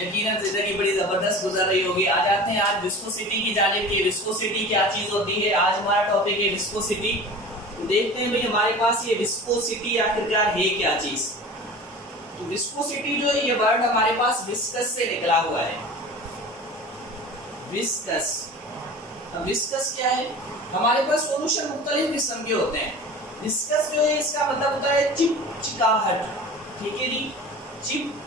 यकीनन जिंदगी बड़ी जबरदस्त गुजर रही होगी। आ जाते हैं आज विस्कोसिटी की जानिब की। विस्कोसिटी क्या चीज होती है, आज हमारा टॉपिक है विस्कोसिटी। तो देखते हैं भाई हमारे पास ये विस्कोसिटी आखिरकार है क्या चीज। तो विस्कोसिटी जो है ये वर्ड हमारे पास विस्कस से निकला हुआ है। विस्कस, अब विस्कस क्या है, हमारे पास सॉल्यूशन मुख्तलिफ किस्म के होते हैं। विस्कस जो है इसका मतलब होता है चिपचिकाहट, ठीक है जी, चिपचिकाहट।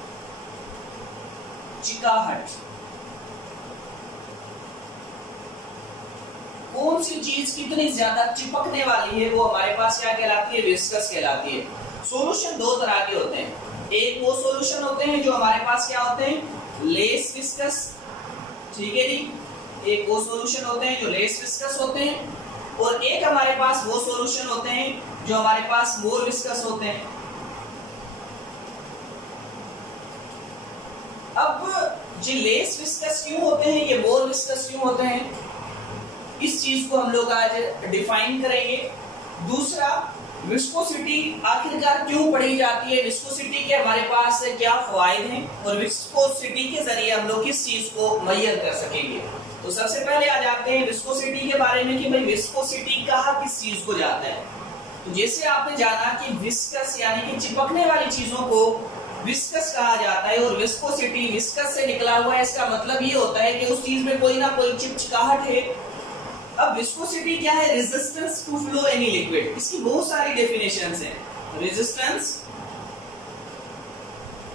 कौन सी चीज कितनी ज्यादा चिपकने वाली है वो हमारे पास क्या कहलाती है, विस्कस कहलाती है। सॉल्यूशन दो तरह के होते हैं, एक वो सॉल्यूशन होते हैं जो हमारे पास क्या होते हैं, लेस विस्कस, ठीक है जी, एक वो सॉल्यूशन होते हैं जो लेस विस्कस होते हैं, और एक हमारे पास वो सॉल्यूशन होते हैं जो हमारे पास मोर विस्कस होते हैं। अब जो लेस विस्कस क्यों होते हैं, ये मोर विस्कस क्यों होते हैं, इस चीज को हम लोग आज डिफाइन करेंगे। दूसरा, विस्कोसिटी आखिरकार क्यों पढ़ी जाती है, विस्कोसिटी के हमारे पास क्या फायदे हैं, और विस्कोसिटी के जरिए हम लोग किस चीज को मुहैया कर सकेंगे। तो सबसे पहले आ जाते हैं विस्कोसिटी के बारे में कि भाई विस्कोसिटी कहा किस चीज को जाता है। तो जैसे आपने जाना कि विस्कस यानी कि चिपकने वाली चीजों को विस्कस कहा जाता है, और विस्कोसिटी विस्कस से निकला हुआ है, इसका मतलब ये होता है कि उस चीज में कोई ना कोई चिपचिकाहट है। अब विस्कोसिटी क्या है, resistance to flow any liquid, इसकी बहुत सारी डेफिनेशंस हैं।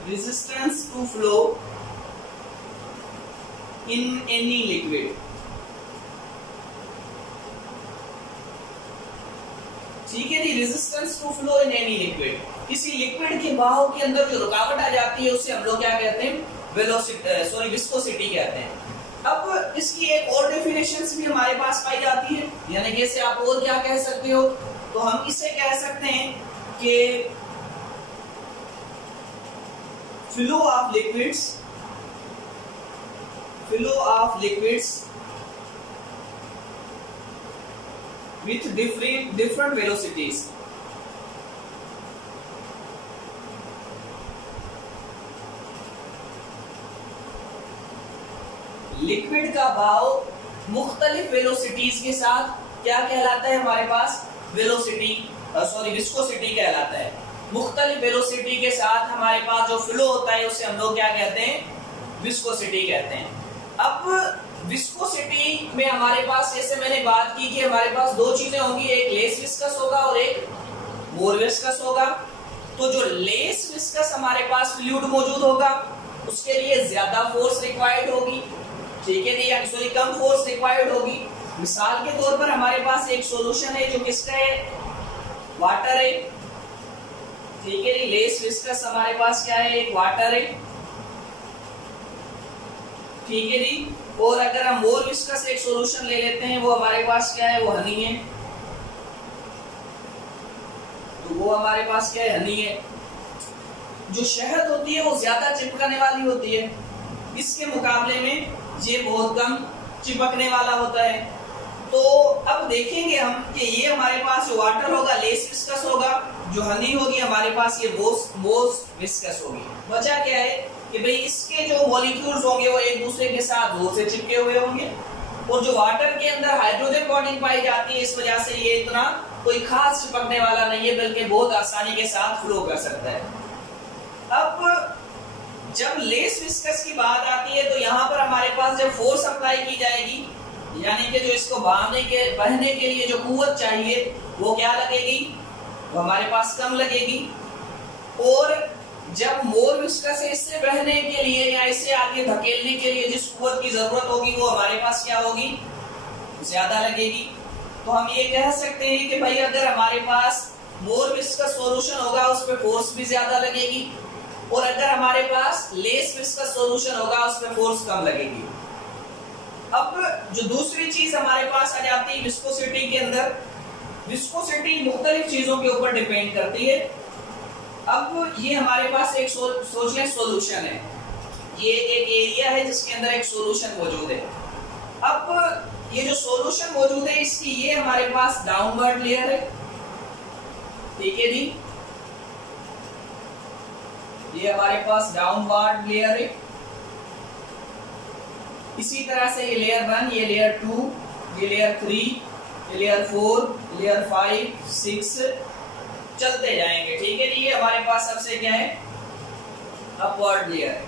Resistance to flow in any liquid, ठीक है जी, resistance to flow in any liquid, किसी लिक्विड के बहाव के अंदर जो रुकावट आ जाती है उसे हम लोग क्या कहते हैं, वेलोसिटी विस्कोसिटी कहते हैं। अब इसकी एक और डेफिनेशंस भी हमारे पास पाई जाती है, यानी कि इसे आप और क्या कह सकते हो, तो हम इसे कह सकते हैं कि flow of liquids with different velocities। Liquid का भाव मुख्तलिफ वेलोसिटीज के साथ क्या कहलाता है, हमारे पास विस्कोसिटी कहलाता है। मुख्तलिफ वेलोसिटी के साथ हमारे पास जो फ्लो होता है उसे हम लोग क्या कहते हैं, विस्कोसिटी कहते हैं। अब विस्कोसिटी में हमारे पास, जैसे मैंने बात की कि हमारे पास दो चीजें होंगी, एक लेस विस्कस होगा और एक मोर विस्कस होगा। तो जो लेस विस्कस हमारे पास फ्लूइड मौजूद होगा उसके लिए ज्यादा फोर्स रिक्वायर्ड होगी, ठीक है जी, एक्चुअली कम फोर्स रिक्वायर्ड होगी। मिसाल के तौर पर हमारे पास एक सॉल्यूशन है जो किसका है, वाटर है, ठीक है जी, लेस विस्कस हमारे पास क्या है, एक वाटर है, ठीक है जी। और अगर हम मोर विस्कस एक सॉल्यूशन ले लेते हैं, वो हमारे पास क्या है, वो हनी है, तो वो हमारे पास क्या है, हनी है। जो शहद होती है वो ज्यादा चिपकने वाली होती है, इसके मुकाबले में ये बहुत कम चिपकने वाला होता है। तो अब देखेंगे हम कि ये हमारे पास जो वाटर होगा लेस विस्कस होगा, जो हनी होगी हमारे पास ये मोर विस्कस होगी। वजह क्या है कि भाई इसके जो मॉलिक्यूल्स होंगे वो एक दूसरे के साथ जोर से चिपके हुए होंगे, और जो वाटर के अंदर हाइड्रोजन बॉन्डिंग पाई जाती है, इस वजह से ये इतना कोई खास चिपकने वाला नहीं है, बल्कि बहुत आसानी के साथ फ्लो कर सकता है। अब जब लेस विस्कस की बात आती है तो यहाँ पर हमारे पास जब फोर्स अप्लाई की जाएगी, यानी कि जो इसको बहने के लिए जो कुव्वत चाहिए वो क्या लगेगी, वो हमारे पास कम लगेगी। और जब मोर विस्कस है, इससे बहने के लिए या इसे आगे धकेलने के लिए जिस कुव्वत की जरूरत होगी वो हमारे पास क्या होगी, ज्यादा लगेगी। तो हम ये कह सकते हैं कि भाई अगर हमारे पास मोर विस्कस सॉल्यूशन होगा उस पर फोर्स भी ज्यादा लगेगी, और अगर हमारे पास लेस विस्कस सॉल्यूशन होगा उस पर फोर्स कम लगेगी। अब जो दूसरी चीज हमारे पास आ जाती है विस्कोसिटी के अंदर, विस्कोसिटी मुख्तलिफ चीजों के ऊपर डिपेंड करती है। अब ये हमारे पास एक सोच लें सॉल्यूशन है, ये एक एरिया है जिसके अंदर एक सॉल्यूशन मौजूद है। अब ये जो सॉल्यूशन मौजूद है इसकी ये हमारे पास डाउनवर्ड लेयर है, ठीक है जी, ये हमारे पास डाउनवर्ड लेयर है। इसी तरह से ये लेयर 1, ये लेयर 2, ये लेयर 3, ये लेयर 4, लेयर 5, 6 चलते जाएंगे। ठीक है जी, ये हमारे पास सबसे क्या है, अपवर्ड लेयर है।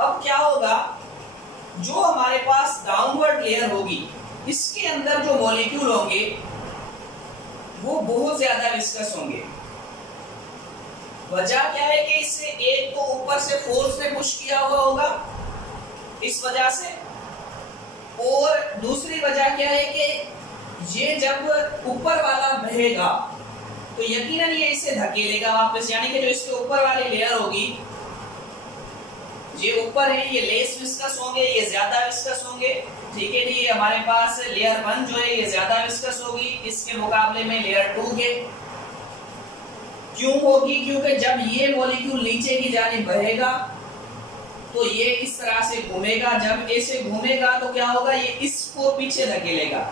अब क्या होगा, जो हमारे पास डाउनवर्ड लेयर होगी, इसके अंदर जो मॉलिक्यूल होंगे वो बहुत ज्यादा विस्कस होंगे। वजह क्या है कि इससे एक तो ऊपर से फोर्स से पुश किया हुआ होगा इस वजह से, और दूसरी वजह क्या है कि ये जब ऊपर वाला बहेगा तो यकीनन ये इसे धकेलेगा वापस, यानी कि जो इसके ऊपर वाली लेयर होगी, ये ऊपर है, ये लेस विस्कस होंगे, ये ज्यादा विस्कस होंगे। ठीक है जी, ये हमारे पास लेयर 1 जो है ये ज्यादा विस्कस होगी इसके मुकाबले में लेयर 2 के। क्यों होगी? क्योंकि जब ये मॉलिक्यूल नीचे की जानिब बहेगा तो ये इस तरह से घूमेगा, जब ऐसे घूमेगा तो क्या होगा, ये इसको पीछे धकेलेगा,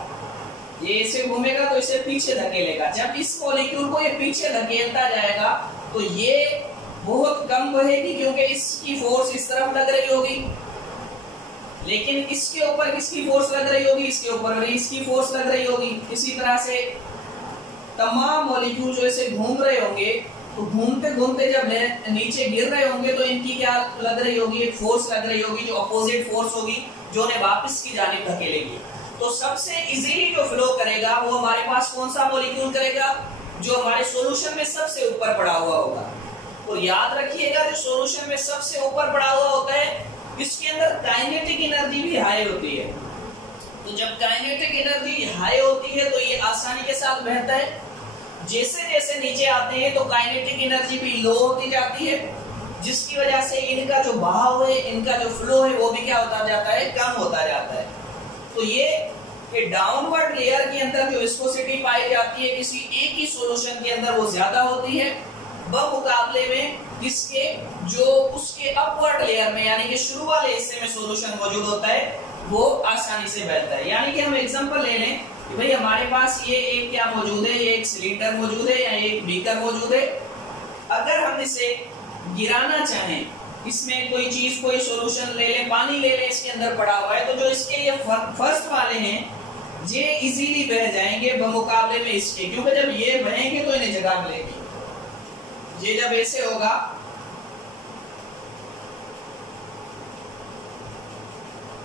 ये ऐसे घूमेगा तो इसे पीछे धकेलेगा। जब इस मॉलिक्यूल को ये पीछे धकेलता जाएगा तो ये बहुत कम बहेगी क्योंकि इसकी फोर्स इस तरफ लग रही होगी, लेकिन इसके ऊपर किसकी फोर्स लग रही होगी, इसके ऊपर इसकी फोर्स लग रही होगी। इसी तरह से तमाम मॉलिक्यूल जो ऐसे घूम रहे होंगे तो घूमते घूमते जब नीचे गिर रहे होंगे तो इनकी क्या लग रही होगी, एक फोर्स लग रही होगी जो अपोजिट फोर्स होगी, जो उन्हें वापस की जानिब धकेलेगी। तो सबसे इजीली जो फ्लो करेगा वो हमारे पास कौन सा मॉलिक्यूल करेगा, जो हमारे सॉल्यूशन में सबसे ऊपर पड़ा हुआ होगा। और याद रखिएगा, जो सॉल्यूशन में सबसे ऊपर पड़ा हुआ होता है इसके अंदर काइनेटिक एनर्जी भी हाई होती है। तो जब काइनेटिक एनर्जी हाई होती है तो ये आसानी के साथ बहता है। जैसे जैसे नीचे आते हैं तो काइनेटिक एनर्जी भी लो होती जाती है, जिसकी वजह से इनका जो बहाव है, इनका जो फ्लो है वो भी क्या होता जाता है, कम होता जाता है। तो ये डाउनवर्ड लेयर के अंदर जो विस्कोसिटी पाई जाती है किसी एक ही सॉल्यूशन के अंदर वो ज्यादा होती है बमुकाबले में इसके जो उसके अपवर्ड लेयर में, यानी कि शुरू वाले हिस्से में सॉल्यूशन मौजूद होता है वो आसानी से बहता है। यानी कि हम एग्जांपल ले लें कि भाई हमारे पास ये एक क्या मौजूद है, ये एक सिलेंडर मौजूद है या एक बीकर मौजूद है। अगर हम इसे गिराना चाहें, इसमें कोई चीज, कोई सॉल्यूशन ले लें, पानी ले लें, इसके अंदर पड़ा हुआ है, तो जो इसके ये फर्स्ट वाले हैं ये इजीली बह जाएंगे बमुकाबले में इसके, क्योंकि जब ये बहेंगे तो इन्हें जगह मिलेगी। ये जब ऐसे होगा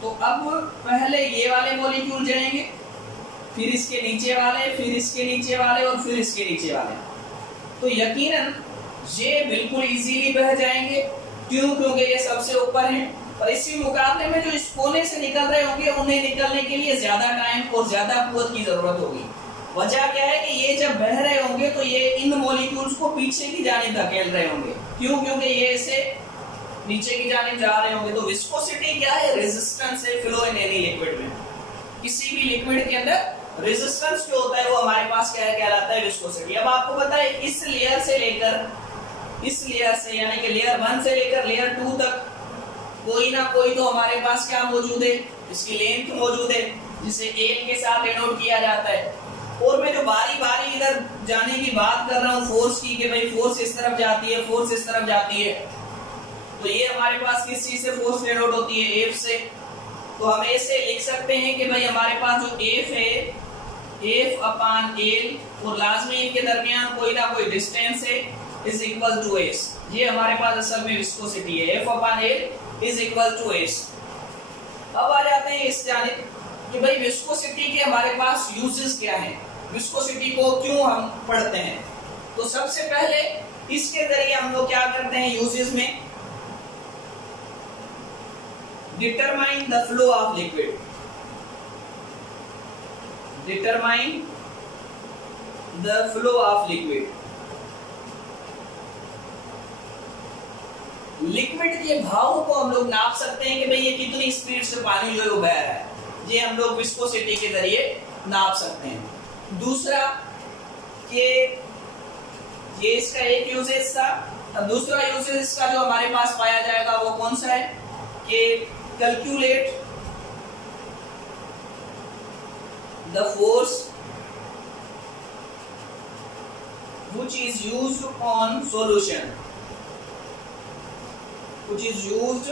तो अब पहले ये वाले मॉलिक्यूल जाएंगे, फिर इसके नीचे वाले, फिर इसके नीचे वाले और फिर इसके नीचे वाले। तो यकीनन ये बिल्कुल इजीली बह जाएंगे। क्यों? क्योंकि ये सबसे ऊपर हैं। और इसी मुकाबले में जो इस कोने से निकल रहे होंगे उन्हें निकलने के लिए ज्यादा टाइम और ज्यादा कुव्वत की जरूरत होगी। वजह क्या है कि ये जब बह रहे होंगे तो ये इन मॉलिक्यूल्स को पीछे की जानिब धकेल रहे होंगे। क्यों? क्योंकि ये ऐसे नीचे की जानिब जा रहे होंगे। तो विस्कोसिटी क्या है? रेजिस्टेंस है फ्लो इन एनी लिक्विड में। किसी भी लिक्विड के अंदर रेजिस्टेंस जो होता है वो हमारे पास क्या है, कहलाता है विस्कोसिटी। अब आपको पता है इस लेयर से लेकर इस लेयर से, यानी कि लेयर 1 से लेकर लेयर 2 तक कोई ना कोई तो हमारे पास क्या मौजूद है, इसकी लेंथ मौजूद है, जिसे एल के साथ डिनोट किया जाता है। और मैं जो बारी बारी इधर जाने की बात कर रहा हूँ फोर्स की, कि भाई फोर्स इस तरफ जाती है, फोर्स इस तरफ जाती है, तो ये हमारे पास किस चीज से फोर्स डिनोट होती है? एफ से। तो हम ऐसे लिख सकते हैं कि भाई हमारे पास जो एफ है, एफ अपॉन एल, और लाजमी इनके दरमियान कोई ना कोई डिस्टेंस है, इज इक्वल टू एस। ये हमारे पास असल में विस्कोसिटी है, F upon L is equal to S. अब आ जाते हैं इस जानिब कि भाई विस्कोसिटी के हमारे पास यूजेस क्या हैं, विस्कोसिटी को क्यों हम पढ़ते हैं। तो सबसे पहले इसके जरिए हम लोग क्या करते हैं यूजेस में, determine the flow of liquid, determine the flow of liquid. Liquid के भाव को हम लोग नाप सकते हैं कि भाई ये कितनी स्पीड से पानी जो है वो बह रहा है, ये हम लोग विस्कोसिटी के जरिए नाप सकते हैं। दूसरा कि ये इसका एक यूजेस था। अब दूसरा यूजेस इसका जो हमारे पास पाया जाएगा वो कौन सा है कि calculate the force which is used on solution. which is used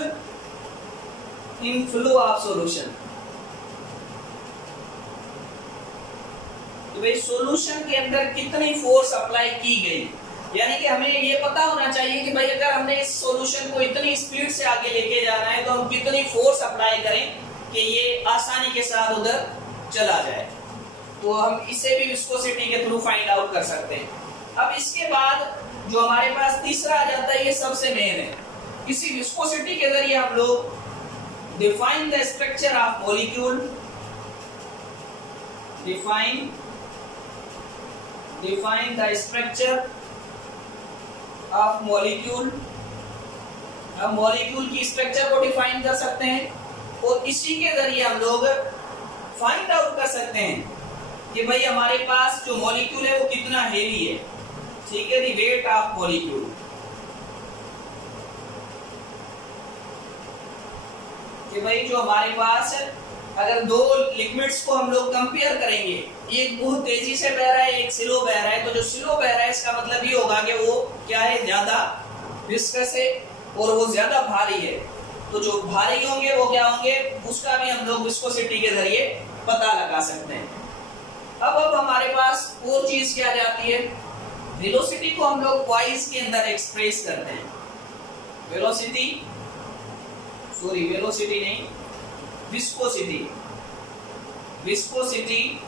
in flow of solution। तो भाई सॉल्यूशन के अंदर कितनी फोर्स अप्लाई की गई, यानी कि हमें ये पता होना चाहिए कि भाई अगर हमने इस सॉल्यूशन को इतनी स्पीड से आगे लेके जाना है तो हम कितनी फोर्स अप्लाई करें कि ये आसानी के साथ उधर चला जाए। तो हम इसे भी विस्कोसिटी के थ्रू फाइंड आउट कर सकते हैं। अब इसके बाद जो हमारे पास तीसरा आ जाता है, ये सबसे मेन है। किसी विस्कोसिटी के जरिए हम लोग define the structure of molecule, define the structure of molecule. हम मॉलिक्यूल की स्ट्रक्चर को डिफाइन कर सकते हैं और इसी के जरिए हम लोग फाइंड आउट कर सकते हैं कि भाई हमारे पास जो मॉलिक्यूल है वो कितना हेवी है। ठीक है, द वेट ऑफ मॉलिक्यूल। कि भाई जो हमारे पास अगर दो लिक्विड्स को हम लोग कंपेयर करेंगे, एक बहुत तेजी से बह रहा है, एक स्लो बह रहा है, तो जो स्लो बह रहा है इसका मतलब ये होगा कि वो क्या है, ज्यादा विस्कस है और वो ज्यादा भारी है। तो जो भारी होंगे वो क्या होंगे, उसका भी हम लोग विस्कोसिटी के जरिए पता लगा सकते हैं। अब हमारे पास और चीज क्या जाती है, वेलोसिटी को हम लोग क्वाइज के अंदर एक्सप्रेस करते हैं। वेलोसिटी नहीं, viscosity. Viscosity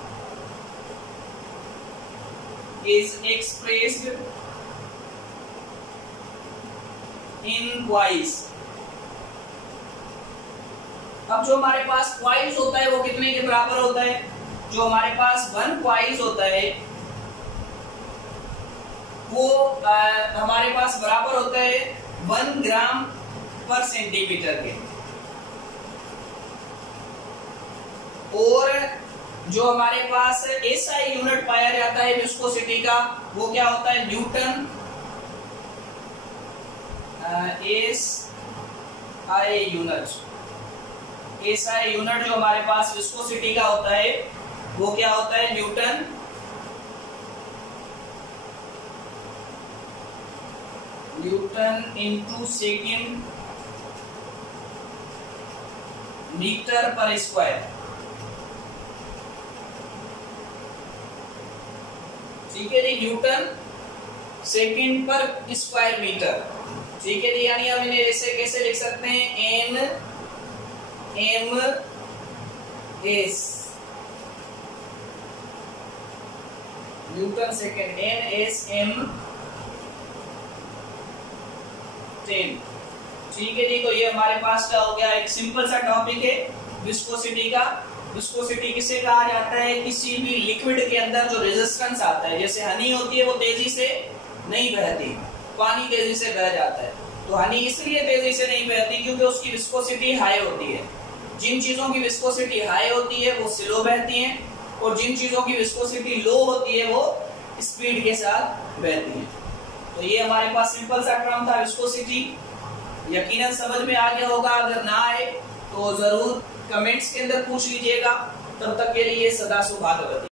is expressed in क्वाइज। अब जो हमारे पास क्वाइज होता है वो कितने के बराबर होता है, जो हमारे पास 1 क्वाइज होता है वो हमारे पास बराबर होता है 1 ग्राम पर सेंटीमीटर के। और जो हमारे पास एसआई यूनिट पाया जाता है विस्कोसिटी का, वो क्या होता है, न्यूटन। एसआई यूनिट जो हमारे पास विस्कोसिटी का होता है वो क्या होता है, newton. Newton into second metre पर स्क्वायर। ठीक है जी, न्यूटन सेकंड पर स्क्वायर मीटर। ठीक है जी, यानी हम इन्हें ऐसे कैसे लिख सकते हैं, N M S newton second, N S M 10। ठीक है जी, तो ये हमारे पास क्या हो गया, एक सिंपल सा टॉपिक है विस्कोसिटी का। विस्कोसिटी किसे कहा जाता है, किसी भी लिक्विड के अंदर जो रेजिस्टेंस आता है। जैसे हनी होती है वो तेजी से नहीं बहती, पानी तेजी से बह जाता है। तो हनी इसलिए तेजी से नहीं बहती क्योंकि उसकी विस्कोसिटी हाई होती है। जिन चीजों की विस्कोसिटी हाई होती है वो स्लो बहती हैं, और जिन चीजों की विस्कोसिटी लो होती है वो स्पीड के साथ बहती हैं। तो ये हमारे पास सिंपल सा टर्म था विस्कोसिटी। यकीनन समझ में आ गया होगा, अगर ना आए तो जरूर कमेंट्स के अंदर पूछ लीजिएगा। तब तक के लिए सदा सुभागवती।